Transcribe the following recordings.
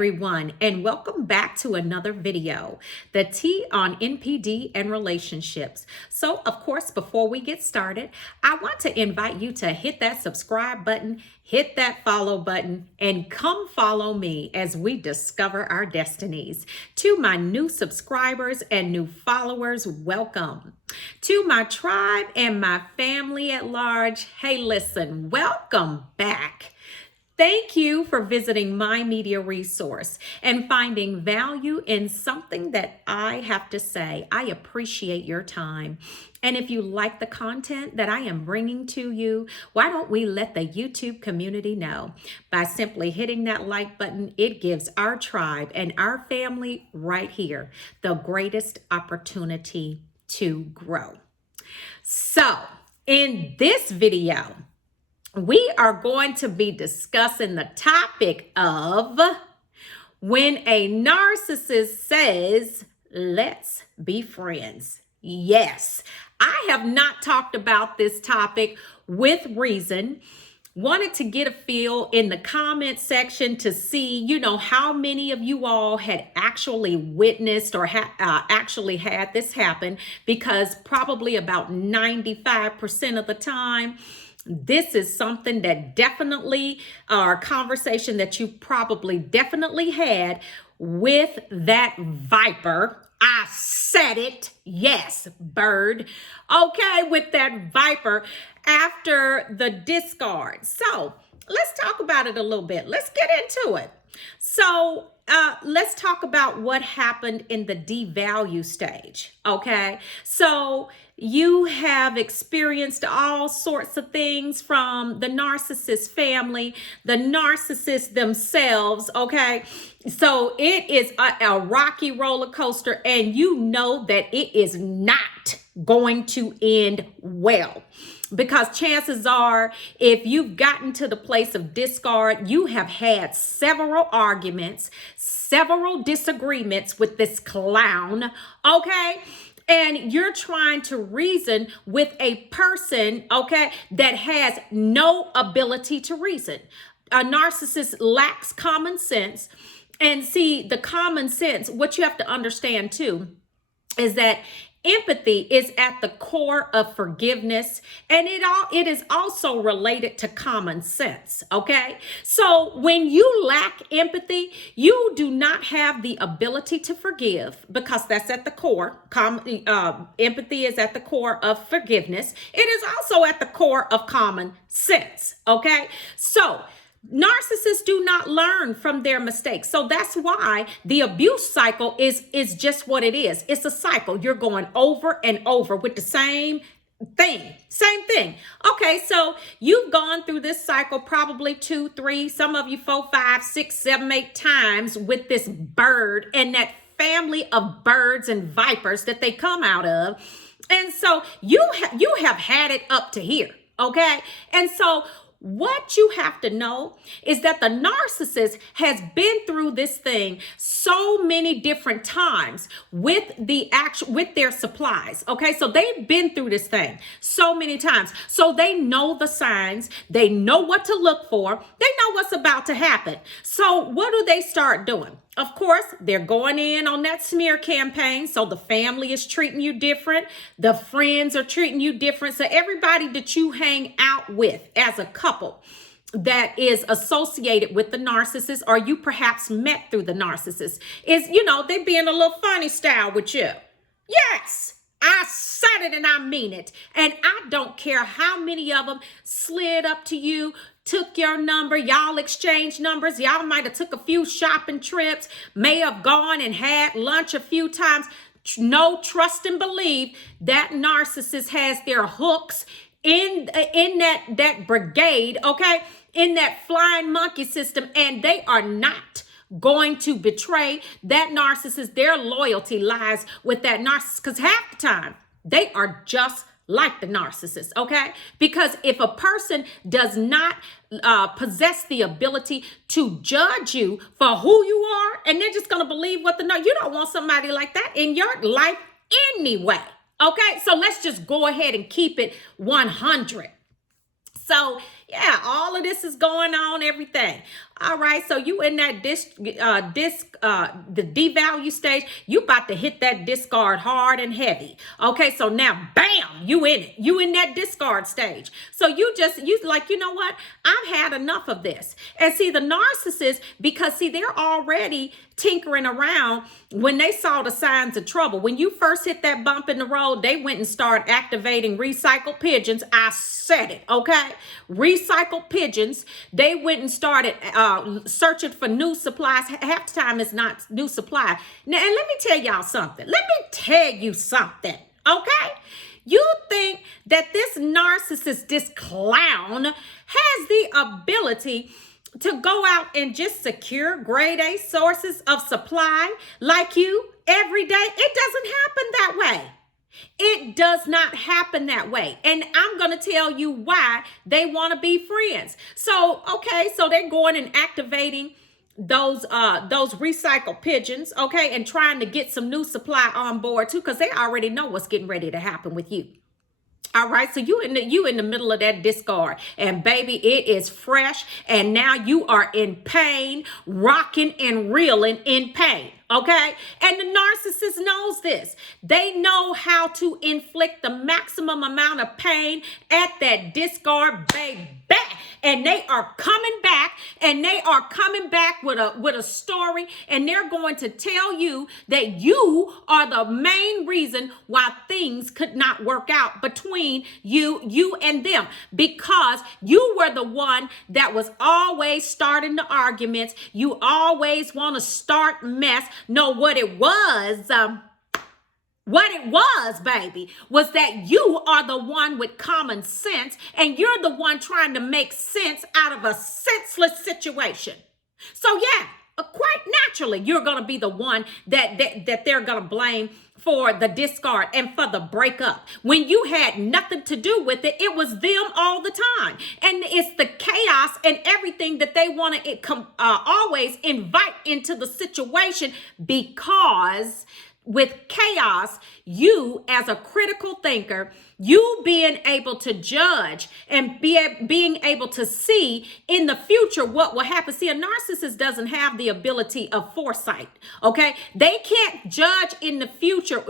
everyone, and welcome back to another video, the T on NPD and relationships. So, of course, before we get started, I want to invite you to hit that subscribe button, hit that follow button, and come follow me as we discover our destinies. To my new subscribers and new followers, welcome. To my tribe and my family at large, hey, listen, welcome back. Thank you for visiting my media resource and finding value in something that I have to say. I appreciate your time. And if you like the content that I am bringing to you, why don't we let the YouTube community know? By simply hitting that like button, it gives our tribe and our family right here the greatest opportunity to grow. So, in this video, we are going to be discussing the topic of when a narcissist says, let's be friends. Yes, I have not talked about this topic with reason. Wanted to get a feel in the comment section to see, how many of you all had actually witnessed or actually had this happen, because probably about 95% of the time, this is something that definitely, or a conversation that you probably definitely had with that viper. I said it. Yes, bird. Okay, with that viper after the discard. So let's talk about it a little bit. Let's get into it. So let's talk about what happened in the devalue stage. Okay, so you have experienced all sorts of things from the narcissist family, the narcissists themselves, okay? So it is a rocky roller coaster, and you know that it is not going to end well. Because chances are, if you've gotten to the place of discard, you have had several arguments, several disagreements with this clown, okay? And you're trying to reason with a person, okay, that has no ability to reason. A narcissist lacks common sense. And see, the common sense, what you have to understand too, is that empathy is at the core of forgiveness, and it is also related to common sense, okay? So when you lack empathy, you do not have the ability to forgive, because that's at the core. Empathy is at the core of forgiveness. It is also at the core of common sense, okay? So narcissists do not learn from their mistakes. So that's why the abuse cycle is just what it is. It's a cycle. You're going over and over with the same thing. Okay, so you've gone through this cycle probably 2, 3, some of you 4, 5, 6, 7, 8 times with this bird and that family of birds and vipers that they come out of. And so you have had it up to here, okay? And so what you have to know is that the narcissist has been through this thing so many different times with their supplies. Okay, so they've been through this thing so many times. So they know the signs, they know what to look for, they know what's about to happen. So what do they start doing? Of course, they're going in on that smear campaign. So the family is treating you different. The friends are treating you different. So everybody that you hang out with as a couple that is associated with the narcissist, or you perhaps met through the narcissist, is, they being a little funny style with you. Yes, I said it and I mean it. And I don't care how many of them slid up to you, took your number, y'all exchanged numbers, y'all might have took a few shopping trips, may have gone and had lunch a few times. No, trust and believe that narcissist has their hooks in that brigade, okay, in that flying monkey system, and they are not going to betray that narcissist. Their loyalty lies with that narcissist, because half the time they are just like the narcissist, okay? Because if a person does not possess the ability to judge you for who you are, and they're just going to believe you don't want somebody like that in your life anyway, okay? So let's just go ahead and keep it 100. So Yeah, all of this is going on, everything. All right, so you in that the devalue stage, you about to hit that discard hard and heavy. Okay, so now, bam, you in it. You in that discard stage. So you like, you know what? I've had enough of this. And see, the narcissist, because see, they're already tinkering around when they saw the signs of trouble. When you first hit that bump in the road, they went and started activating recycled pigeons. I said it, okay? Recycled pigeons. They went and started searching for new supplies. Half the time it's not new supply. Now, and let me tell y'all something. Let me tell you something, okay? You think that this narcissist, this clown, has the ability to go out and just secure grade A sources of supply like you every day? It doesn't happen that way. It does not happen that way. And I'm going to tell you why they want to be friends. So, okay, so they're going and activating those recycled pigeons, okay, and trying to get some new supply on board too, because they already know what's getting ready to happen with you. All right, so you in the middle of that discard, and baby, it is fresh, and now you are in pain, rocking and reeling in pain. Okay, and the narcissist knows this. They know how to inflict the maximum amount of pain at that discard, baby. And they are coming back, and they are coming back with a story, and they're going to tell you that you are the main reason why things could not work out between you and them, because you were the one that was always starting the arguments. You always want to start mess. No, what it was, baby, was that you are the one with common sense, and you're the one trying to make sense out of a senseless situation. So yeah, quite naturally, you're going to be the one that they're going to blame for the discard and for the breakup. When you had nothing to do with it, it was them all the time. And it's the chaos and everything that they want to always invite into the situation, because with chaos, you as a critical thinker, you being able to judge and being able to see in the future what will happen. See, a narcissist doesn't have the ability of foresight, okay? They can't judge in the future.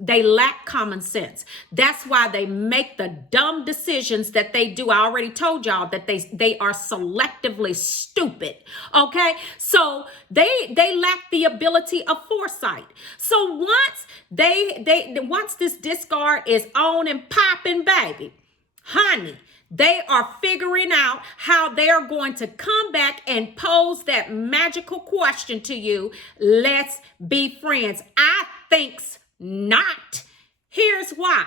They lack common sense. That's why they make the dumb decisions that they do. I already told y'all that they are selectively stupid. Okay, so they lack the ability of foresight. So once this discard is on and popping, baby, honey, they are figuring out how they're going to come back and pose that magical question to you. Let's be friends. I think's not. Here's why.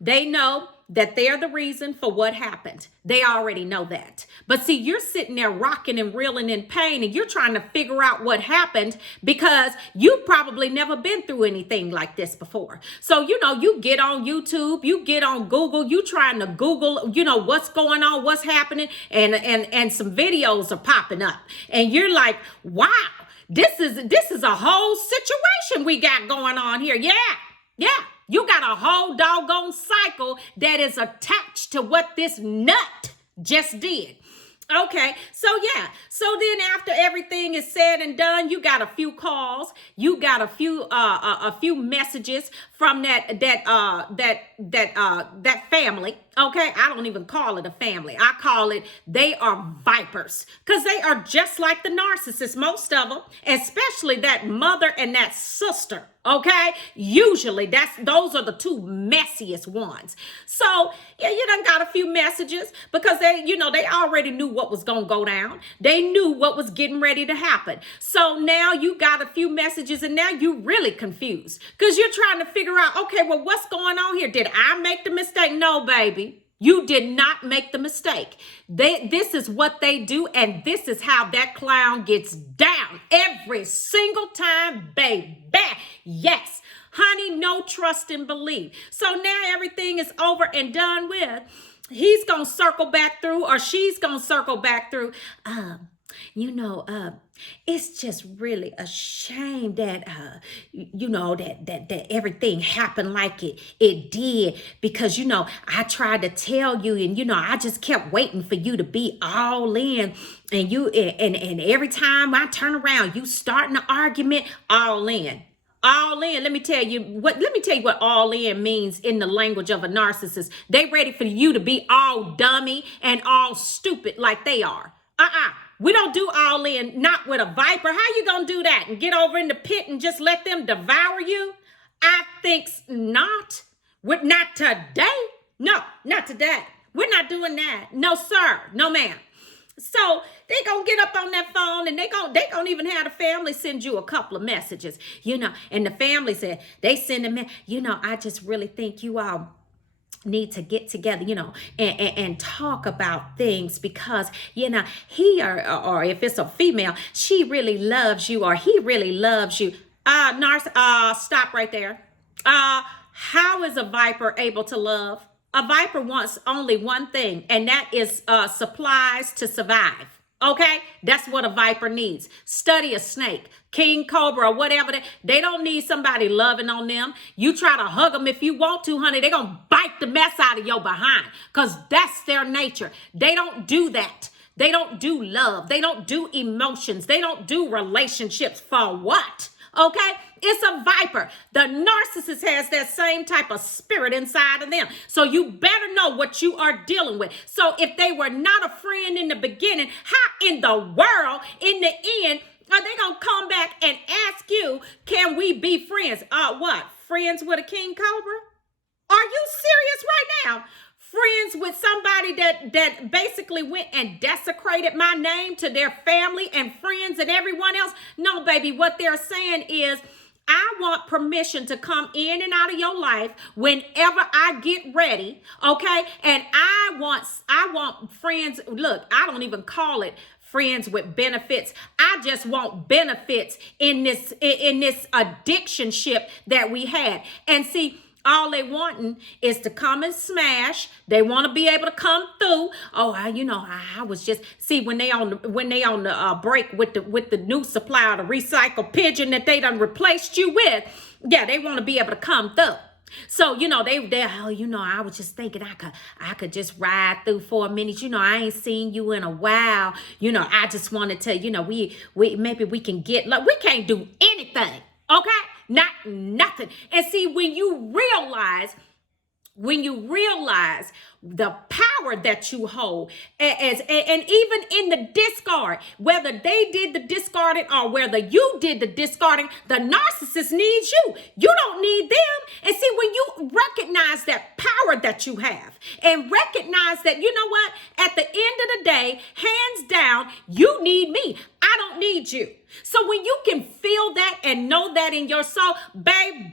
They know that they're the reason for what happened. They already know that. But see, you're sitting there rocking and reeling in pain, and you're trying to figure out what happened because you've probably never been through anything like this before. So, you get on YouTube, you get on Google, you trying to Google, what's going on, what's happening, and some videos are popping up. And you're like, wow, this is a whole situation we got going on here. Yeah. You got a whole doggone cycle that is attached to what this nut just did. Okay, so yeah. So then after everything is said and done, you got a few calls, you got a few messages from that family. Okay, I don't even call it a family. I call it, they are vipers, because they are just like the narcissist, most of them, especially that mother and that sister. Okay, usually those are the two messiest ones. So yeah, you done got a few messages because they already knew what was gonna go down. They knew what was getting ready to happen. So now you got a few messages, and now you really confused because you're trying to figure out, okay, well, what's going on here? Did I make the mistake? No, baby. You did not make the mistake. This is what they do, and this is how that clown gets down every single time, baby. Yes, honey, no trust and believe. So now everything is over and done with. He's going to circle back through, or she's going to circle back through. you know, it's just really a shame that that everything happened like it did, because I tried to tell you, and I just kept waiting for you to be all in, and and every time I turn around, you starting an argument. All in. All in. Let me tell you what all in means in the language of a narcissist. They ready for you to be all dummy and all stupid like they are. We don't do all in, not with a viper. How you gonna do that and get over in the pit and just let them devour you? I think's not. Not today. No, not today. We're not doing that. No, sir. No, ma'am. So they gonna get up on that phone, and they gonna even have the family send you a couple of messages, and the family said they send them, I just really think you all need to get together, and talk about things, because, he or if it's a female, she really loves you, or he really loves you. Stop right there. How is a viper able to love? A viper wants only one thing, and that is supplies to survive. Okay? That's what a viper needs. Study a snake, king cobra, or whatever. They don't need somebody loving on them. You try to hug them if you want to, honey. They're going to bite the mess out of your behind, because that's their nature. They don't do that. They don't do love. They don't do emotions. They don't do relationships. For what? Okay? It's a viper. The narcissist has that same type of spirit inside of them. So you better know what you are dealing with. So if they were not a friend in the beginning, how in the world, in the end, are they going to come back and ask you, can we be friends? What? Friends with a king cobra? Are you serious right now? Friends with somebody that basically went and desecrated my name to their family and friends and everyone else? No, baby, what they're saying is, I want permission to come in and out of your life whenever I get ready, okay? And I want friends. Look, I don't even call it friends with benefits. I just want benefits in this addiction ship that we had. And see, all they wanting is to come and smash. They want to be able to come through. Oh, I was just, see, when they on the break with the new supply of the recycled pigeon that they done replaced you with. Yeah, they want to be able to come through. So, I was just thinking I could just ride through for a minute. I ain't seen you in a while. I just wanted to, we maybe we can get, we can't do anything. Okay? Not nothing. And see, when you realize the power that you hold, and even in the discard, whether they did the discarding or whether you did the discarding, the narcissist needs you. You don't need them. And see, when you recognize that power that you have, and recognize that, you know what, at the end of the day, hands down, you need me. I don't need you. So when you can feel that and know that in your soul, baby,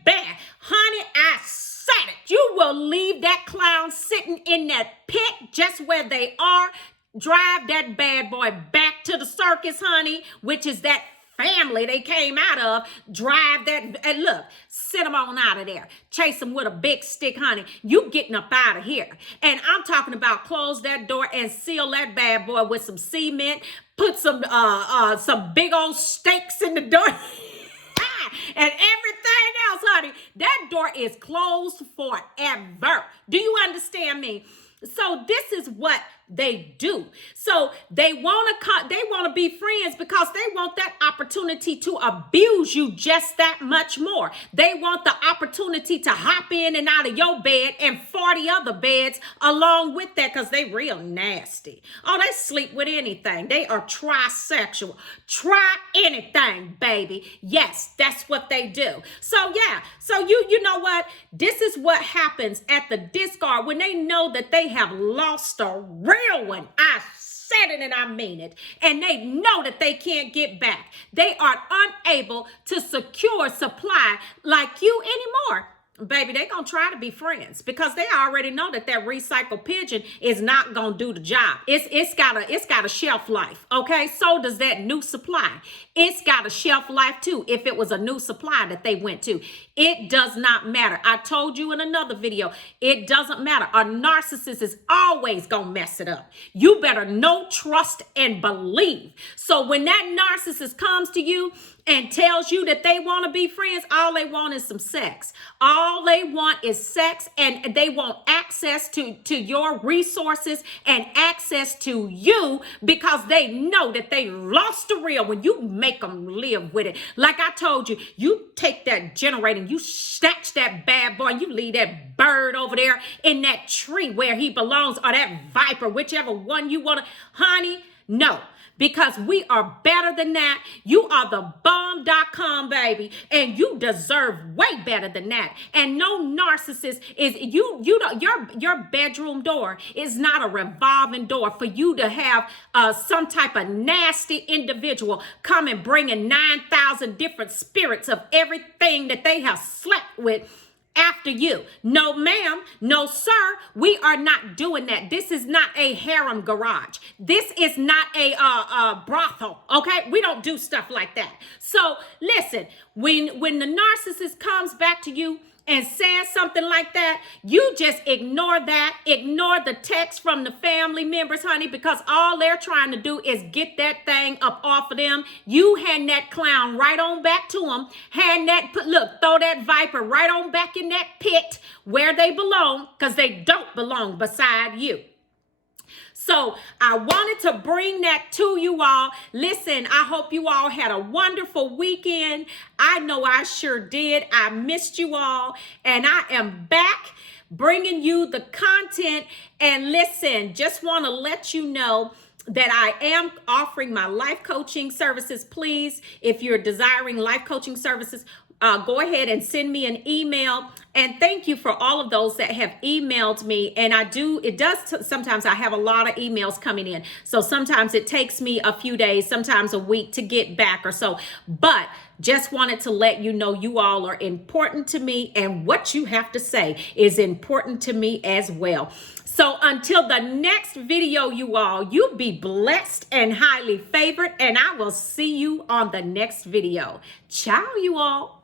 honey, I said it. You will leave that clown sitting in that pit just where they are. Drive that bad boy back to the circus, honey, which is that family they came out of. Drive that, and look, sit them on out of there. Chase them with a big stick, honey. You getting up out of here. And I'm talking about close that door and seal that bad boy with some cement. Put some big old stakes in the door. And everything else, honey, that door is closed forever. Do you understand me? So this is what they do. So they want to be friends because they want that opportunity to abuse you just that much more. They want the opportunity to hop in and out of your bed and 40 other beds along with that, because they real nasty. Oh, they sleep with anything. They are trisexual. Try anything, baby. Yes, that's what they do. So yeah, so you know what? This is what happens at the discard when they know that they have lost a real one. I said it and I mean it. And they know that they can't get back. They are unable to secure supply like you anymore. baby, they're going to try to be friends because they already know that recycled pigeon is not going to do the job. It's got a shelf life, okay? So does that new supply. It's got a shelf life too if it was a new supply that they went to. It does not matter. I told you in another video, it doesn't matter. A narcissist is always going to mess it up. You better know, trust, and believe. So when that narcissist comes to you and tells you that they want to be friends, all they want is some sex. All they want is sex, and they want access to your resources and access to you because they know that they lost the real when you make them live with it. Like I told you, you take that generator and you snatch that bad boy and you leave that bird over there in that tree where he belongs, or that viper, whichever one you want to, honey, no. Because we are better than that. You are the bomb.com, baby, and you deserve way better than that. And no narcissist is your bedroom door is not a revolving door for you to have some type of nasty individual come and bringing 9,000 different spirits of everything that they have slept with after you. No, ma'am. No, sir. We are not doing that. This is not a harem garage. This is not a brothel. Okay? We don't do stuff like that. So listen, when the narcissist comes back to you and says something like that, you just ignore that. Ignore the text from the family members, honey, because all they're trying to do is get that thing up off of them. You hand that clown right on back to them. Throw that viper right on back in that pit where they belong, because they don't belong beside you. So I wanted to bring that to you all. Listen, I hope you all had a wonderful weekend. I know I sure did. I missed you all, and I am back bringing you the content. And listen, just want to let you know that I am offering my life coaching services. Please, if you're desiring life coaching services, go ahead and send me an email. And thank you for all of those that have emailed me. And sometimes I have a lot of emails coming in. So sometimes it takes me a few days, sometimes a week to get back or so. But just wanted to let you know you all are important to me, and what you have to say is important to me as well. So until the next video, you all, you be blessed and highly favored, and I will see you on the next video. Ciao, you all.